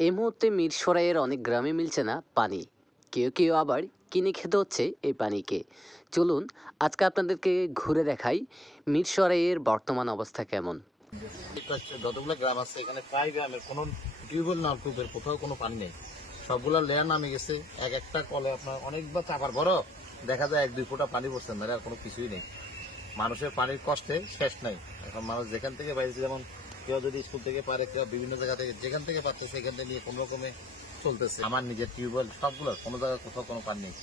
এই মুহূর্তে মিরসরাইয়ের অনেক গ্রামে মিলছে না পানি। কেউ কেউ আবার কিনে খেতে হচ্ছে এই পানিকে। চলুন আজকে আপনাদেরকে ঘুরে দেখাই মিরসরাইয়ের বর্তমান অবস্থা কেমন। যতগুলো গ্রাম আছে এখানে প্রায় গ্রামের কোনো টিউবওয়েল নলকূপের কোথাও কোনো পানি নেই। সবগুলো লেয়ার নামে গেছে। এক একটা কলে আপনার অনেকবার চাপার বড় দেখা যায় 1-2 ফোঁটা পানি পড়ছে না, আর কোনো কিছুই নেই। মানুষের পানির কষ্টে শেষ নাই। এখন মানুষ যেখান থেকে বাইরে, যেমন কেউ যদি স্কুল থেকে পারে, কেউ বিভিন্ন জায়গা থেকে যেখান থেকে পাচ্ছে সেখান থেকে নিয়ে কোনো রকমে চলতেছে। আমার নিজের টিউবওয়েল সবগুলো কোনো জায়গায় কোথাও কোনো পানি নেই।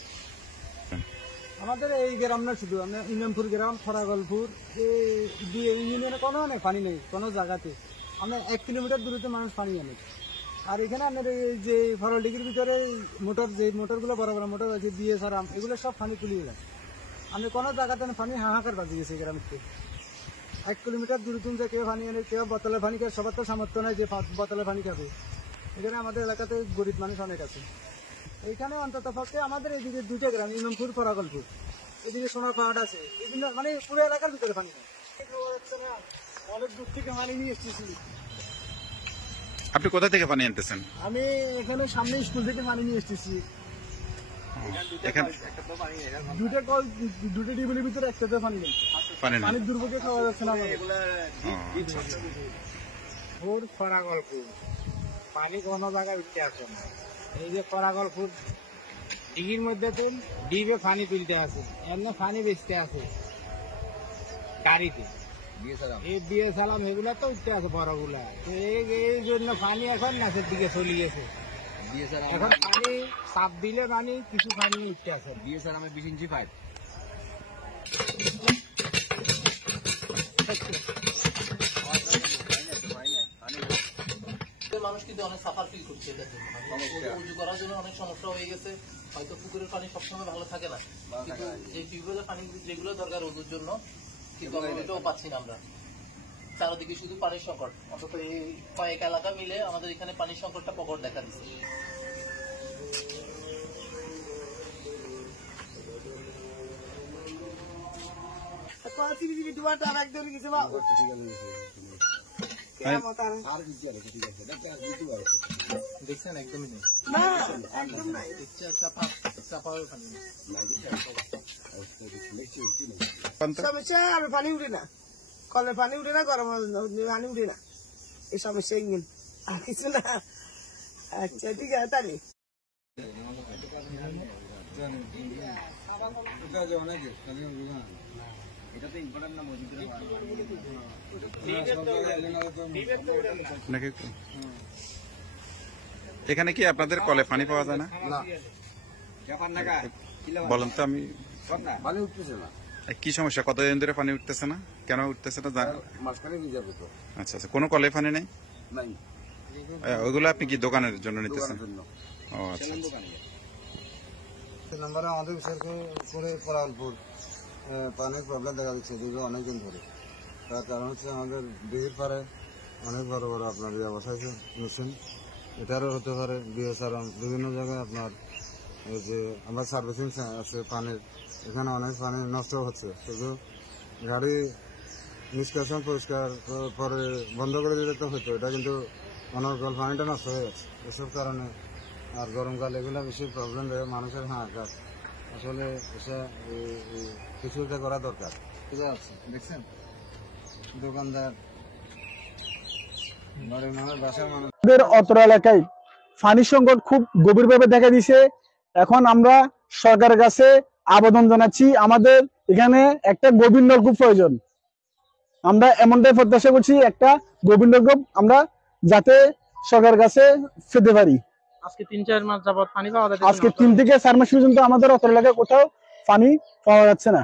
আমাদের এই গ্রাম না, শুধু আমরা ইনামপুর গ্রাম, ফরাগলপুর, এই ইউনিয়নে কোনো অনেক পানি নেই কোনো জায়গাতে। আমরা 1 কিলোমিটার দূরত্বে মানুষ পানি আনে। আর এখানে আমাদের এই যে ফরালডিগির ভিতরে মোটর, যে মোটরগুলো বড় বড় মোটর আছে, বিএসআর এগুলো সব পানি তুলিয়ে যায়। আমি কোনো জায়গাতে পানি হাহাকার বাজে গেছে গ্রামে। 1 কিলোমিটার দূরত্বে কেউ পানি আনে, কেউ বোতলের পানি খায়। সবার তো সামর্থ্য নয় যে বোতলের পানি খাবে। এখানে আমাদের এলাকাতে গরিব মানুষ অনেক আছে। এইখানে অন্তত পক্ষে আমাদের এইদিকে 2টা গ্রাম, ইমামপুর, ফরাগলপুর, এদিকে সোনার পাহাড় আছে, বিভিন্ন মানে পুরো এলাকার ভিতরে পানি নেই। অনেক দূর থেকে পানি নিয়ে এসেছি। আপনি কোথা থেকে পানি আনতেছেন? আমি এখানে সামনে স্কুল থেকে পানি নিয়ে এসেছি। দুটো কল, 2টা টিউবওয়েলের ভিতরে একটাতে পানি নেই। পানির দুর্ভোগে খাওয়া যাচ্ছে না। ফরাগলপুর পানি কোনো জায়গায় উঠতে আসে না। এই যে ফরাগলপুর ডিগির মধ্যে তো ডিবে পানি তুলতে আছে, এমনি পানি বেচতে আছে গাড়িতে। এই বিয়ে সালাম এগুলা তো উঠতে আছে বড়গুলা। এই জন্য পানি এখন নাচের দিকে চলে গেছে। এখন পানি চাপ দিলে পানি কিছু পানি উঠতে আছে। বিয়ে সালামে 20 ইঞ্চি পাইপ। মানুষ কিন্তু অনেক সাফার ফিল করছে, উজু করার জন্য অনেক সমস্যা হয়ে গেছে। হয়তো পুকুরের পানি সবসময় ভালো থাকে না, কিন্তু এই টিউবওয়েলের পানি যেগুলো দরকার ওদের জন্য, কিন্তু ওটাও পাচ্ছি না আমরা। চারদিকে শুধু পানির সংকট। অন্তত এই কয়েক এলাকা মিলে আমাদের এখানে পানির সংকটটা প্রকট দেখা দিচ্ছে। দেখছেন একদমই নেই, একদম নাই। সমস্যা আর পানি উঠে না, কলের পানি উঠে না, গরম পানি উঠে না। এই সমস্যা ইঞ্জিন আর কিছু না। আচ্ছা ঠিক আছে তাহলে। এখানে কি আপনাদের কলে পানি পাওয়া যায় না? বলেন তো। আমি পানি উঠতেছে না। কি সমস্যা? কতদিন ধরে পানি উঠতেছে না? কেন উঠতেছে না? মাঝখানে ভিজা যেত। আচ্ছা আচ্ছা, কোনো কলে পানি নেই? নাই। ওইগুলো আপনি কি দোকানের জন্য নিতেছেন? ও আচ্ছা। নম্বরে আমাদের বিশেষ করে ফরাগলপুর পানির প্রবলেম দেখা দিচ্ছে দীর্ঘ অনেকদিন ধরে। তার কারণ হচ্ছে আমাদের দিঘির পারে অনেক বড় বড় আপনার ব্যবসায় মেশিন, এটারও হতে পারে বিএসআর বিভিন্ন জায়গায় আপনার এই যে আমরা সার্ভিসিং আছে পানির, এখানে অনেক পানি নষ্ট হচ্ছে। শুধু গাড়ি নিষ্কাশন পরিষ্কার পরে বন্ধ করে দিতে তো হতো, এটা কিন্তু অনর্গল পানিটা নষ্ট হয়ে যাচ্ছে এসব কারণে। আর গরমকাল এগুলো বেশি প্রবলেম রয়ে মানুষের হাহাকার। আসলে কিছু একটা করা দরকার। দেখছেন দোকানদার অত্র এলাকায় পানির সংকট খুব গভীরভাবে দেখা দিয়েছে। এখন আমরা সরকারের কাছে আবেদন জানাচ্ছি, আমাদের এখানে একটা গভীর নলকূপ প্রয়োজন। আমরা এমনটাই প্রত্যাশা করছি, একটা গভীর নলকূপ আমরা যাতে সরকারের কাছে পেতে পারি। আজকে 3-4 মাস যাবত পানি পাওয়া যাচ্ছে। আজকে 3 থেকে 4 মাস পর্যন্ত আমাদের অত্র এলাকায় কোথাও পানি পাওয়া যাচ্ছে না।